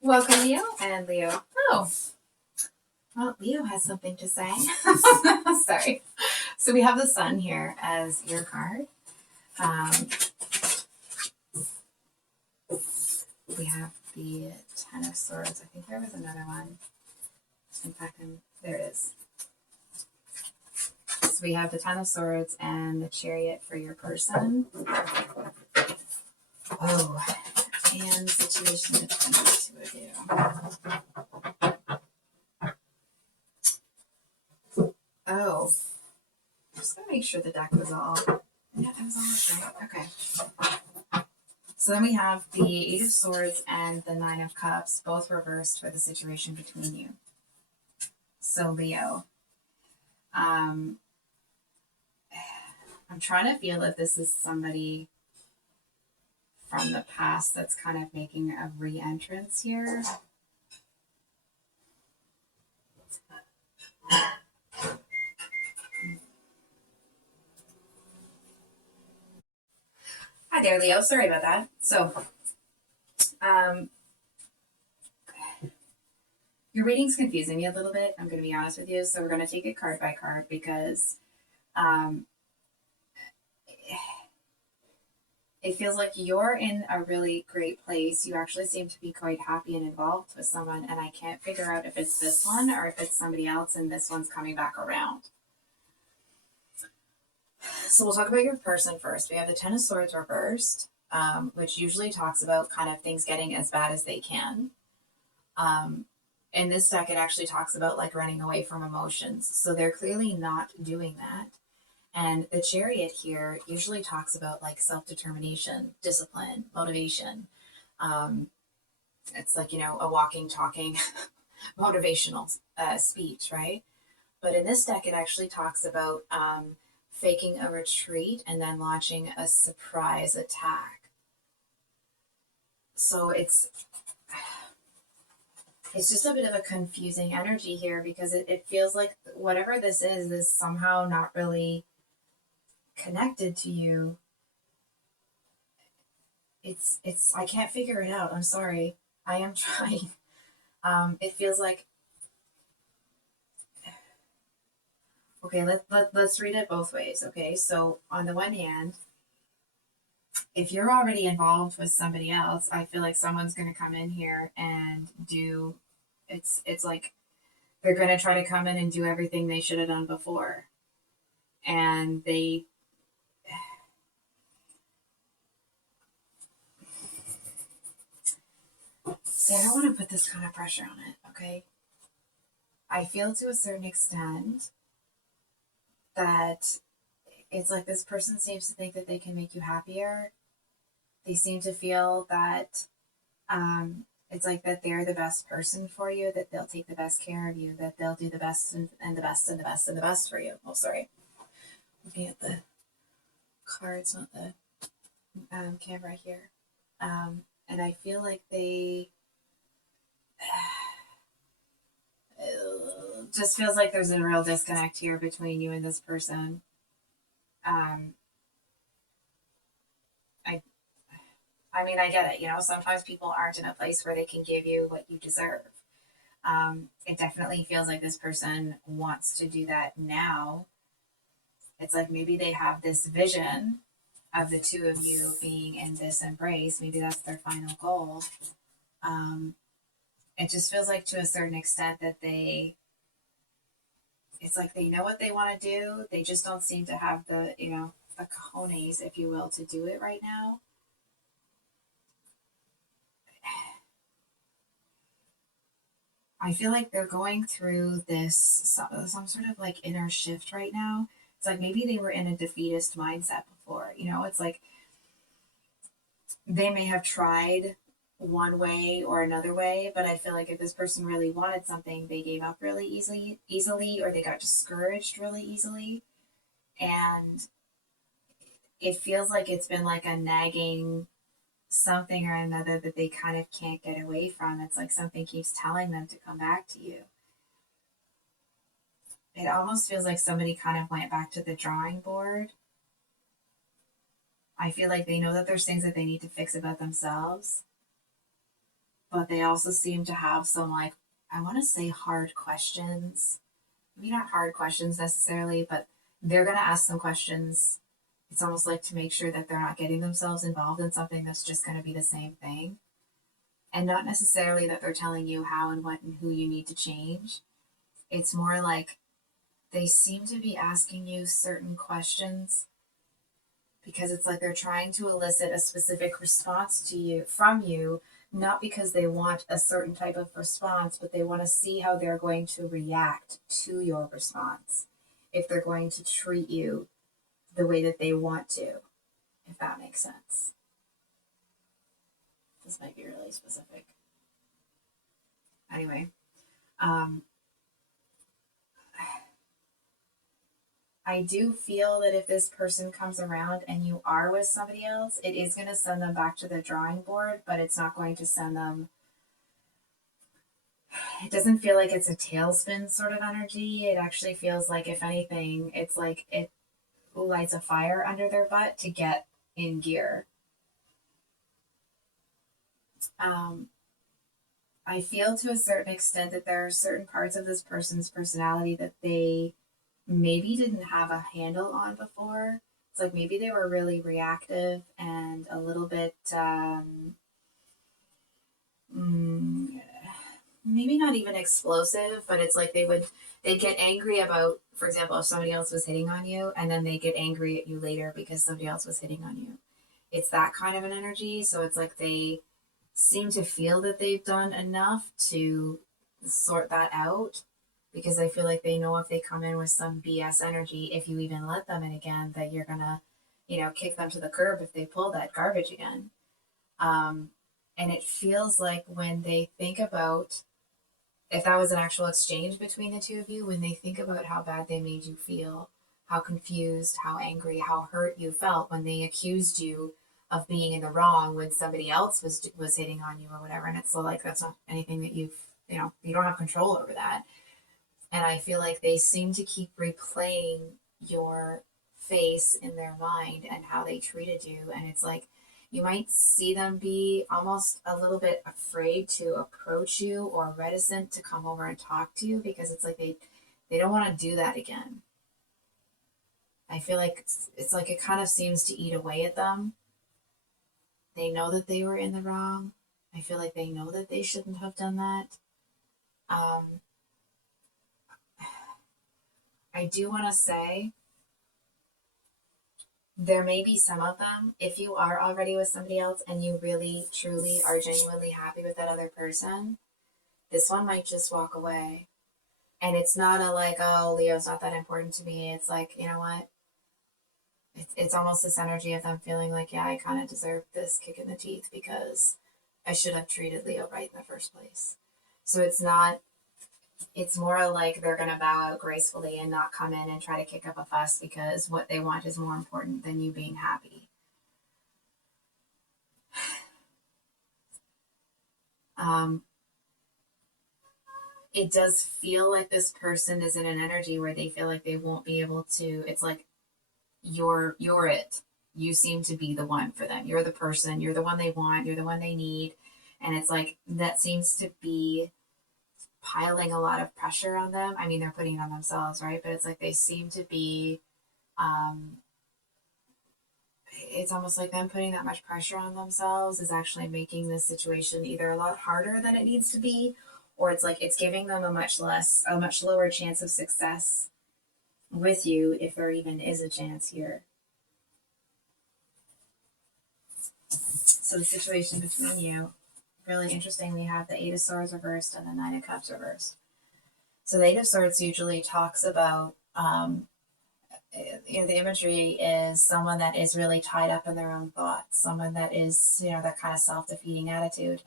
Welcome, Leo and Leo. Oh, well, Leo has something to say. Sorry. So we have the Sun here as your card. Um, we have the Ten of Swords. I think there was another one. In fact, there it is. So we have the Ten of Swords and the Chariot for your person. Oh, and situation between the two of you. Oh, just gotta make sure the deck was all. Yeah, it was all right. Okay. So then we have the Eight of Swords and the Nine of Cups, both reversed for the situation between you. So Leo, I'm trying to feel if this is somebody from the past that's kind of making a re-entrance here. Hi there, Leo. Sorry about that. So, your reading's confusing me a little bit. I'm going to be honest with you. So we're going to take it card by card because it feels like you're in a really great place. You actually seem to be quite happy and involved with someone, and I can't figure out if it's this one or if it's somebody else, and this one's coming back around. So we'll talk about your person first. We have the Ten of Swords reversed, which usually talks about kind of things getting as bad as they can. In this deck, it actually talks about like running away from emotions. So they're clearly not doing that. And the Chariot here usually talks about like self-determination, discipline, motivation. It's like, a walking, talking motivational speech, right? But in this deck, it actually talks about faking a retreat and then launching a surprise attack. So it's just a bit of a confusing energy here because it feels like whatever this is somehow not really connected to you. It's I can't figure it out. I'm sorry. I am trying. It feels like okay, let's read it both ways. Okay, so on the one hand, if you're already involved with somebody else, I feel like someone's going to come in here and do it's like they're going to try to come in and do everything they should have done before. And they see, I don't want to put this kind of pressure on it, okay? I feel to a certain extent that it's like this person seems to think that they can make you happier. They seem to feel that it's like that they're the best person for you, that they'll take the best care of you, that they'll do the best and the best and the best and the best for you. Oh, sorry. Looking at the cards, not the camera here. And I feel like they just feels like there's a real disconnect here between you and this person. I mean, I get it. Sometimes people aren't in a place where they can give you what you deserve. It definitely feels like this person wants to do that now. It's like maybe they have this vision of the two of you being in this embrace. Maybe that's their final goal. It just feels like to a certain extent that it's like they know what they want to do. They just don't seem to have the cojones, if you will, to do it right now. I feel like they're going through this some sort of like inner shift right now. It's like maybe they were in a defeatist mindset before. It's like they may have tried one way or another way, but I feel like if this person really wanted something, they gave up really easily, or they got discouraged really easily. And it feels like it's been like a nagging something or another that they kind of can't get away from. It's like something keeps telling them to come back to you. It almost feels like somebody kind of went back to the drawing board. I feel like they know that there's things that they need to fix about themselves. but they also seem to have some, like, I want to say hard questions. Maybe not hard questions necessarily, but they're going to ask some questions. It's almost like to make sure that they're not getting themselves involved in something that's just going to be the same thing. And not necessarily that they're telling you how and what and who you need to change. It's more like they seem to be asking you certain questions because it's like they're trying to elicit a specific response to you from you, not because they want a certain type of response, but they want to see how they're going to react to your response, if they're going to treat you the way that they want to, if that makes sense. This might be really specific. Anyway, I do feel that if this person comes around and you are with somebody else, it is going to send them back to the drawing board, but it's not going to send them. It doesn't feel like it's a tailspin sort of energy. It actually feels like, if anything, it's like it lights a fire under their butt to get in gear. I feel to a certain extent that there are certain parts of this person's personality that they maybe didn't have a handle on before. It's like maybe they were really reactive and a little bit, maybe not even explosive, but it's like they'd get angry about, for example, if somebody else was hitting on you, and then they get angry at you later because somebody else was hitting on you. It's that kind of an energy. So it's like they seem to feel that they've done enough to sort that out, because I feel like they know if they come in with some BS energy, if you even let them in again, that you're gonna, kick them to the curb if they pull that garbage again. And it feels like when they think about, if that was an actual exchange between the two of you, when they think about how bad they made you feel, how confused, how angry, how hurt you felt when they accused you of being in the wrong when somebody else was hitting on you or whatever, and it's like that's not anything that you don't have control over that. And I feel like they seem to keep replaying your face in their mind and how they treated you. And it's like you might see them be almost a little bit afraid to approach you or reticent to come over and talk to you, because it's like they don't want to do that again. I feel like it's like it kind of seems to eat away at them. They know that they were in the wrong. I feel like they know that they shouldn't have done that. I do want to say there may be some of them, if you are already with somebody else and you really, truly are genuinely happy with that other person, this one might just walk away. And it's not a like, oh, Leo's not that important to me. It's like, you know what? It's almost this energy of them feeling like, yeah, I kind of deserve this kick in the teeth because I should have treated Leo right in the first place. So it's more like they're going to bow out gracefully and not come in and try to kick up a fuss because what they want is more important than you being happy. It does feel like this person is in an energy where they feel like they won't be able to. It's like you're it. You seem to be the one for them. You're the person. You're the one they want. You're the one they need. And it's like that seems to be piling a lot of pressure on them. I mean, they're putting it on themselves, right? But it's like they seem to be, it's almost like them putting that much pressure on themselves is actually making this situation either a lot harder than it needs to be, or it's like it's giving them a much lower chance of success with you, if there even is a chance here. So the situation between you, really interesting. We have the Eight of Swords reversed and the Nine of Cups reversed. So the Eight of Swords usually talks about, the imagery is someone that is really tied up in their own thoughts, someone that is, that kind of self-defeating attitude.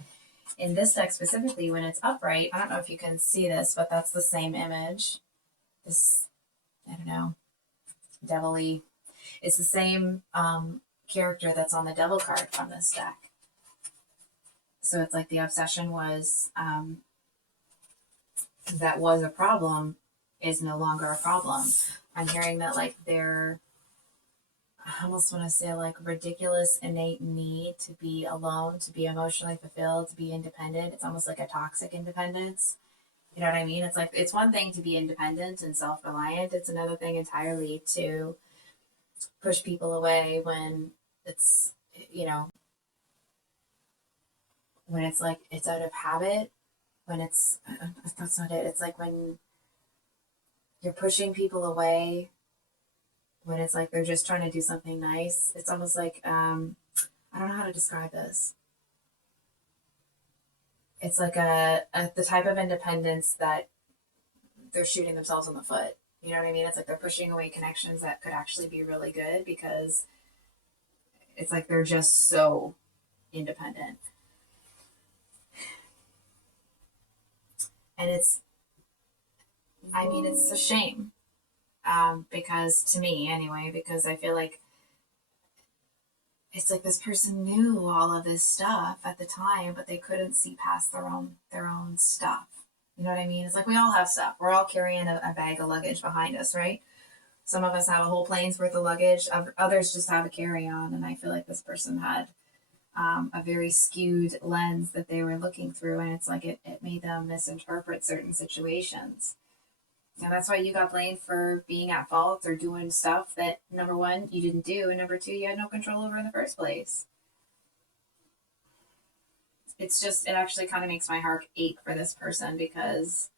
In this deck specifically, when it's upright, I don't know if you can see this, but that's the same image. This, I don't know, devilly. It's the same character that's on the Devil card from this deck. So it's like the obsession was, that was a problem, is no longer a problem. I'm hearing that like they're I almost want to say like ridiculous innate need to be alone, to be emotionally fulfilled, to be independent. It's almost like a toxic independence. You know what I mean? It's like it's one thing to be independent and self-reliant. It's another thing entirely to push people away when it's, you know, when it's like it's out of habit, when it's that's not it. It's like when you're pushing people away, when it's like they're just trying to do something nice. It's almost like I don't know how to describe this. It's like a the type of independence that they're shooting themselves in the foot. You know what I mean? It's like they're pushing away connections that could actually be really good because it's like they're just so independent. And it's, I mean, it's a shame, because to me anyway, because I feel like it's like this person knew all of this stuff at the time, but they couldn't see past their own stuff. You know what I mean? It's like we all have stuff. We're all carrying a bag of luggage behind us, right? Some of us have a whole plane's worth of luggage. Others just have a carry-on, and I feel like this person had a very skewed lens that they were looking through, and it's like it made them misinterpret certain situations. And that's why you got blamed for being at fault or doing stuff that, number one, you didn't do, and number two, you had no control over in the first place. It's just, it actually kind of makes my heart ache for this person because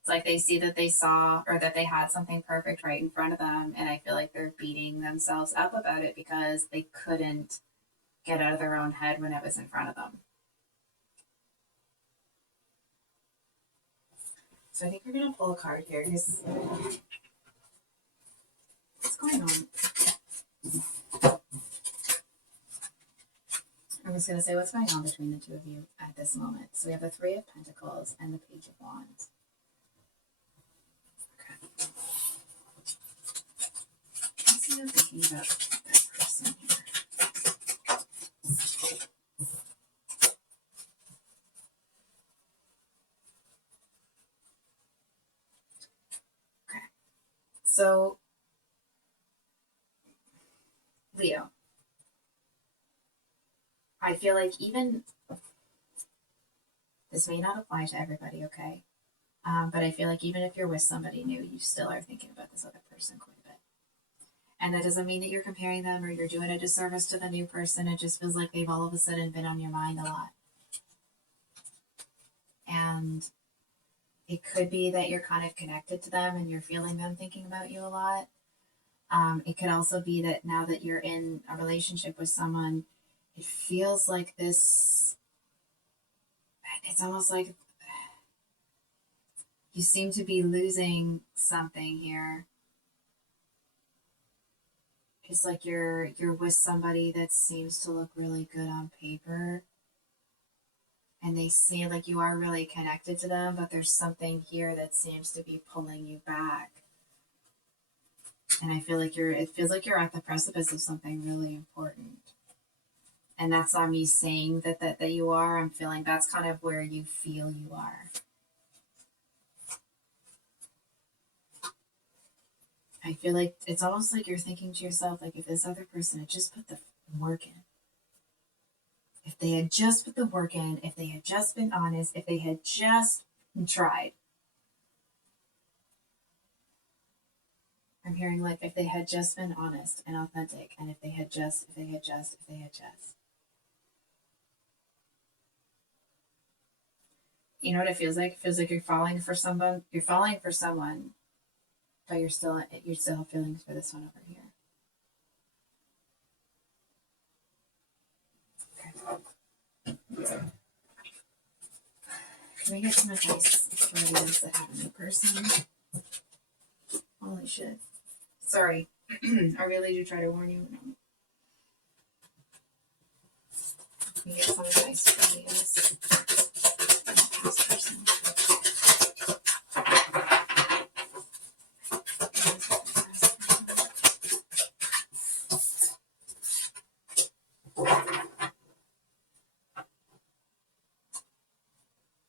it's like they see that they saw or that they had something perfect right in front of them, and I feel like they're beating themselves up about it because they couldn't get out of their own head when it was in front of them. So I think we're going to pull a card here. What's going on? I'm just going to say what's going on between the two of you at this moment. So we have the Three of Pentacles and the Page of Wands. Okay. Let's see what I'm thinking about that person here. Okay. So, Leo, I feel like even this may not apply to everybody, okay? But I feel like even if you're with somebody new, you still are thinking about this other person quite a bit. And that doesn't mean that you're comparing them or you're doing a disservice to the new person. It just feels like they've all of a sudden been on your mind a lot. And it could be that you're kind of connected to them and you're feeling them thinking about you a lot. It could also be that now that you're in a relationship with someone, it feels like this, it's almost like you seem to be losing something here. It's like you're with somebody that seems to look really good on paper, and they seem like you are really connected to them, but there's something here that seems to be pulling you back. And I feel like it feels like you're at the precipice of something really important. And that's not me saying that you are. I'm feeling that's kind of where you feel you are. I feel like it's almost like you're thinking to yourself, like if this other person had just put the work in, if they had just put the work in, if they had just been honest, if they had just tried. I'm hearing like if they had just been honest and authentic, and if they had just. You know what it feels like? It feels like you're falling for someone. You're falling for someone, but you're still have feelings for this one over here. Okay. Can we get some advice for those that have a new person? Holy shit. Sorry. I really do try to warn you. No. Can we get some advice for these past person?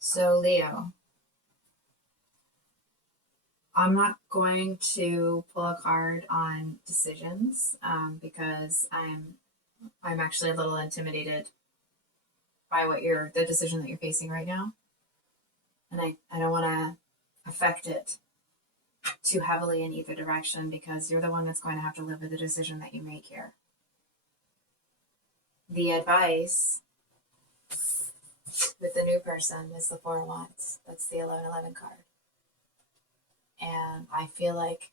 So, Leo, I'm not going to pull a card on decisions because I'm actually a little intimidated by the decision that you're facing right now, and I don't want to affect it too heavily in either direction because you're the one that's going to have to live with the decision that you make here. The advice with the new person is the Four of Wands. That's the 1111 card. And I feel like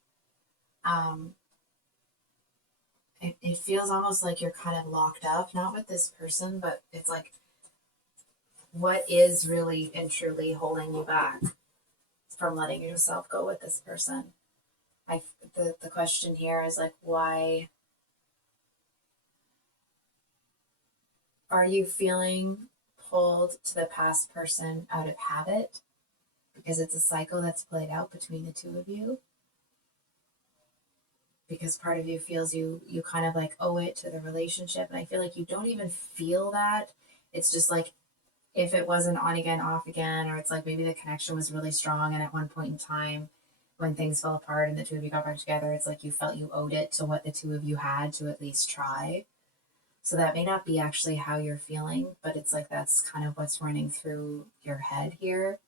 it feels almost like you're kind of locked up, not with this person, but it's like, what is really and truly holding you back from letting yourself go with this person? The question here is like, why are you feeling pulled to the past person out of habit? Because it's a cycle that's played out between the two of you. Because part of you feels you kind of like owe it to the relationship. And I feel like you don't even feel that. It's just like, if it wasn't on again, off again, or it's like maybe the connection was really strong and at one point in time when things fell apart and the two of you got back together, it's like you felt you owed it to what the two of you had to at least try. So that may not be actually how you're feeling, but it's like that's kind of what's running through your head here.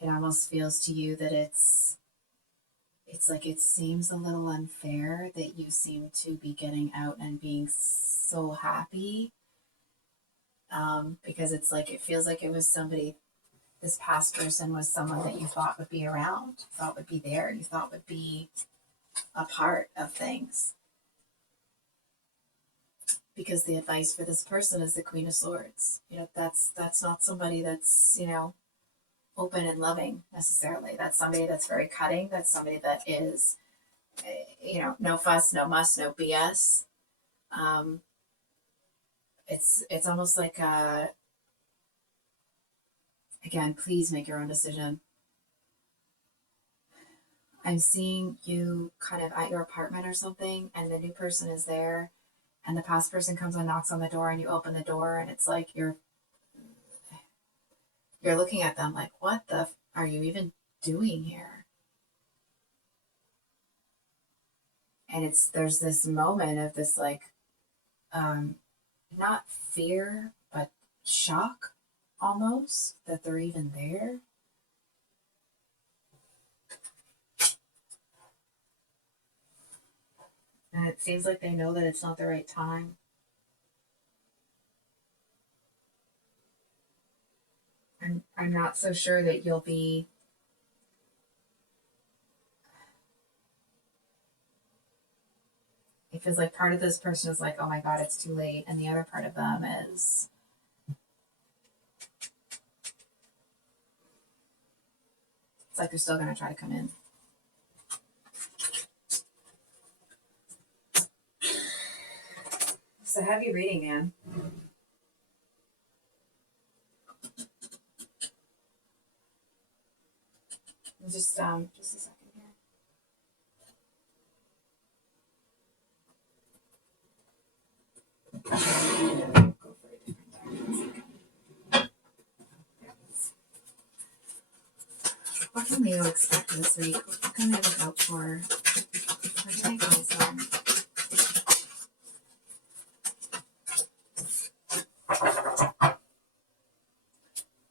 It almost feels to you that it's like it seems a little unfair that you seem to be getting out and being so happy. Because it's like, it feels like it was somebody, this past person was someone that you thought would be around, thought would be there, you thought would be a part of things. Because the advice for this person is the Queen of Swords. That's not somebody that's, open and loving necessarily. That's somebody that's very cutting. That's somebody that is, no fuss, no muss, no BS. It's almost like again, please make your own decision. I'm seeing you kind of at your apartment or something, and the new person is there, and the past person comes and knocks on the door, and you open the door, and it's like you're looking at them like, what the are you even doing here? And there's this moment of this like, not fear, but shock almost that they're even there. And it seems like they know that it's not the right time. I'm not so sure that you'll be it feels like part of this person is like, oh my God, it's too late. And the other part of them is it's like they're still going to try to come in. So heavy reading, man. Just a second here. Go for a different deck. What can Leo expect this week? What can they look out for? What can I advise them?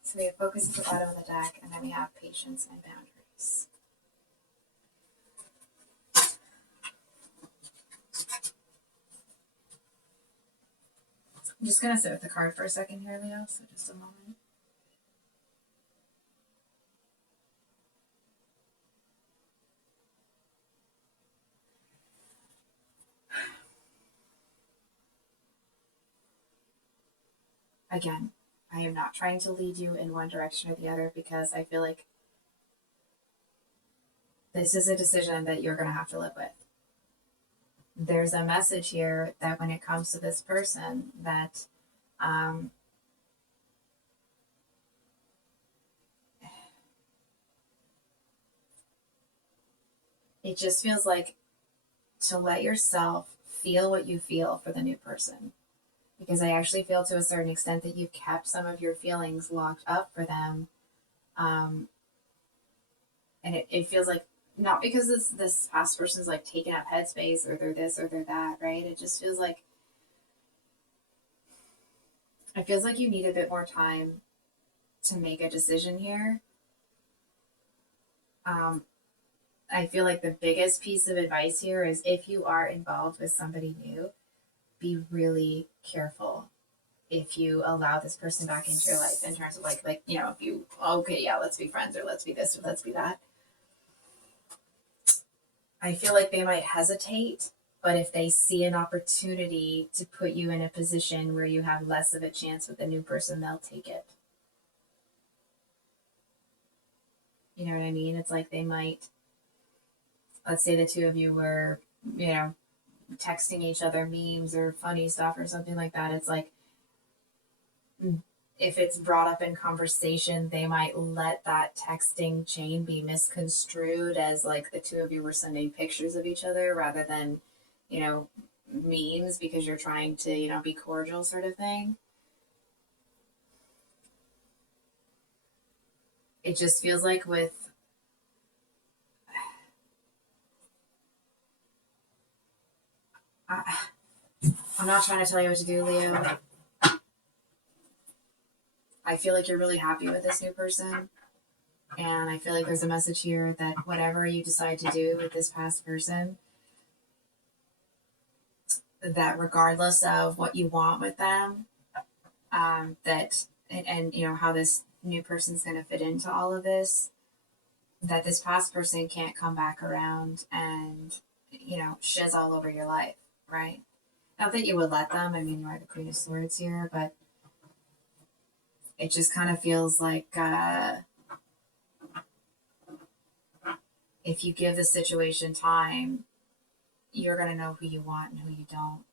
So we have focus at the bottom of the deck, and then we have patience and boundaries. I'm just going to sit with the card for a second here, Leo, so just a moment. Again, I am not trying to lead you in one direction or the other because I feel like this is a decision that you're going to have to live with. There's a message here that when it comes to this person that it just feels like to let yourself feel what you feel for the new person. Because I actually feel to a certain extent that you've kept some of your feelings locked up for them. And it feels like, not because this past person's like taking up headspace or they're this or they're that, right? It just feels like, it feels like you need a bit more time to make a decision here. Um, I feel like the biggest piece of advice here is if you are involved with somebody new, be really careful if you allow this person back into your life in terms of like if you, okay, yeah, let's be friends, or let's be this, or let's be that. I feel like they might hesitate, but if they see an opportunity to put you in a position where you have less of a chance with the new person, they'll take it. You know what I mean? It's like they might, let's say the two of you were, texting each other memes or funny stuff or something like that. It's like, if it's brought up in conversation, they might let that texting chain be misconstrued as like the two of you were sending pictures of each other rather than, memes because you're trying to, be cordial, sort of thing. It just feels like I'm not trying to tell you what to do, Leo. I feel like you're really happy with this new person. And I feel like there's a message here that whatever you decide to do with this past person, that regardless of what you want with them, that and how this new person's going to fit into all of this, that this past person can't come back around and shiz all over your life, right? Not that you would let them. I mean, you are the Queen of Swords here, but it just kind of feels like if you give the situation time, you're going to know who you want and who you don't.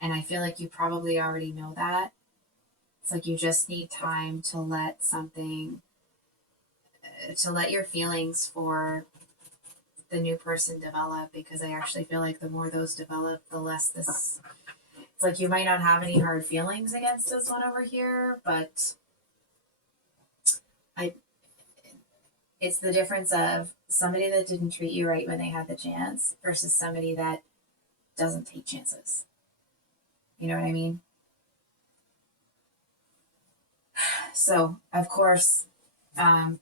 And I feel like you probably already know that. It's like you just need time to let your feelings for the new person develop, because I actually feel like the more those develop, the less this. It's like you might not have any hard feelings against this one over here, but I. It's the difference of somebody that didn't treat you right when they had the chance versus somebody that doesn't take chances. You know what I mean? So, of course, um,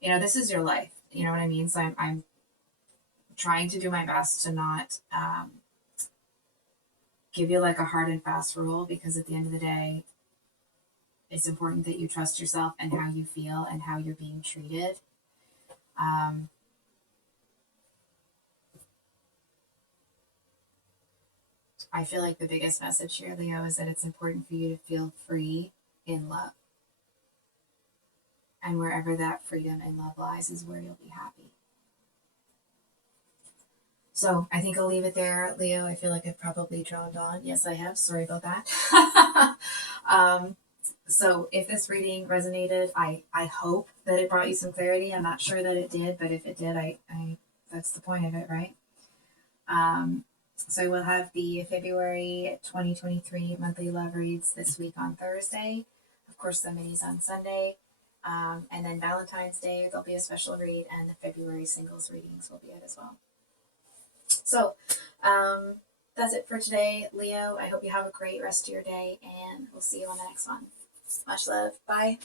this is your life. You know what I mean? So I'm trying to do my best to not give you like a hard and fast rule, because at the end of the day, it's important that you trust yourself and how you feel and how you're being treated. Um, I feel like the biggest message here, Leo, is that it's important for you to feel free in love. And wherever that freedom and love lies is where you'll be happy. So I think I'll leave it there, Leo. I feel like I've probably droned on. Yes, I have. Sorry about that. So if this reading resonated, I hope that it brought you some clarity. I'm not sure that it did, but if it did, I that's the point of it, right? So we'll have the February 2023 monthly love reads this week on Thursday. Of course, the minis on Sunday. And then Valentine's Day, there'll be a special read, and the February singles readings will be it as well. So that's it for today, Leo. I hope you have a great rest of your day, and we'll see you on the next one. Much love. Bye.